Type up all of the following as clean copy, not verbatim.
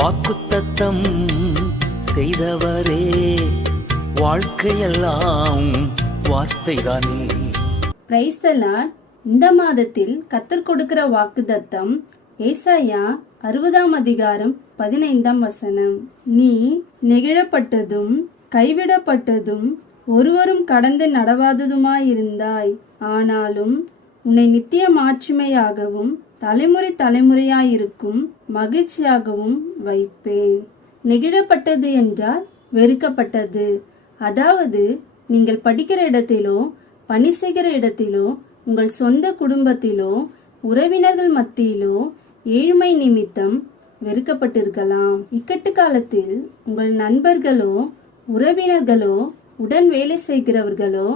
வாக்குத்தத்தம் செய்தவரே, வாழ்க்கையெல்லாம் வார்த்தைதானே. Praise the Lord. இந்த மாதத்தில் கர்த்தர் கொடுக்கிற வாக்குத்தத்தம் ஏசாயா 60ஆம் அதிகாரம் 15ஆம் வசனம். நீ நெகிழப்பட்டதும் கைவிடப்பட்டதும் ஒருவரும் கடந்து நடவாததுமாயிருந்தாய். ஆனாலும் உன்னை நித்திய மாட்சிமையாகவும் தலைமுறை தலைமுறையாயிருக்கும் மகிழ்ச்சியாகவும் வைப்பேன். நெகிழப்பட்டது என்றால் வெறுக்கப்பட்டது. அதாவது நீங்கள் படிக்கிற இடத்திலோ பணி செய்கிற இடத்திலோ உங்கள் சொந்த குடும்பத்திலோ உறவினர்கள் மத்தியிலோ ஏழ்மை நிமித்தம் வெறுக்கப்பட்டிருக்கலாம். இக்கட்டு காலத்தில் உங்கள் நண்பர்களோ உறவினர்களோ உடன் வேலை செய்கிறவர்களோ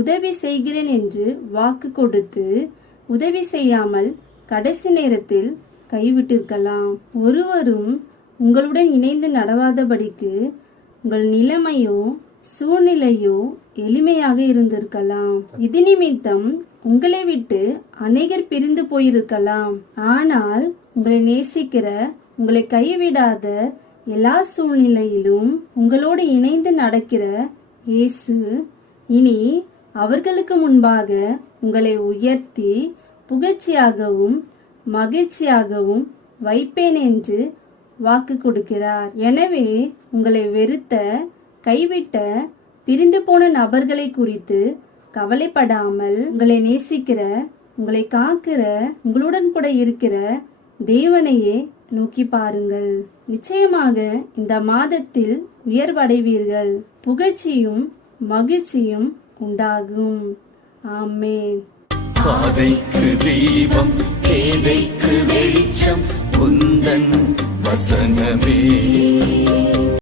உதவி செய்கிறேன் என்று வாக்கு கொடுத்து உதவி செய்யாமல் கடைசி நேரத்தில் கைவிட்டிருக்கலாம். ஒருவரும் உங்களுடன் இணைந்து நடவாதபடிக்கு உங்கள் நிலைமையோ சூழ்நிலையோ எளிமையாக இருந்திருக்கலாம். இது நிமித்தம் உங்களை விட்டு அநேகர் பிரிந்து போயிருக்கலாம். ஆனால் உங்களை நேசிக்கிற, உங்களை கைவிடாத, எல்லா சூழ்நிலையிலும் உங்களோடு இணைந்து நடக்கிற இயேசு இனி அவர்களுக்கு முன்பாக உங்களை உயர்த்தி புகழ்ச்சியாகவும் மகிழ்ச்சியாகவும் வைப்பேன் என்று வாக்கு கொடுக்கிறார். எனவே உங்களை வெறுத்த, கைவிட்ட, பிரிந்து போன நபர்களை குறித்து கவலைப்படாமல் உங்களை நேசிக்கிற, உங்களை காக்கிற, உங்களுடன் கூட இருக்கிற தேவனையே நோக்கி பாருங்கள். நிச்சயமாக இந்த மாதத்தில் உயர்வடைவீர்கள். புகழ்ச்சியும் மகிழ்ச்சியும் உண்டாகும். ஆமென். பாதைக்கு தீபம், பேதைக்கு வெளிச்சம், உந்தன் வசனமே.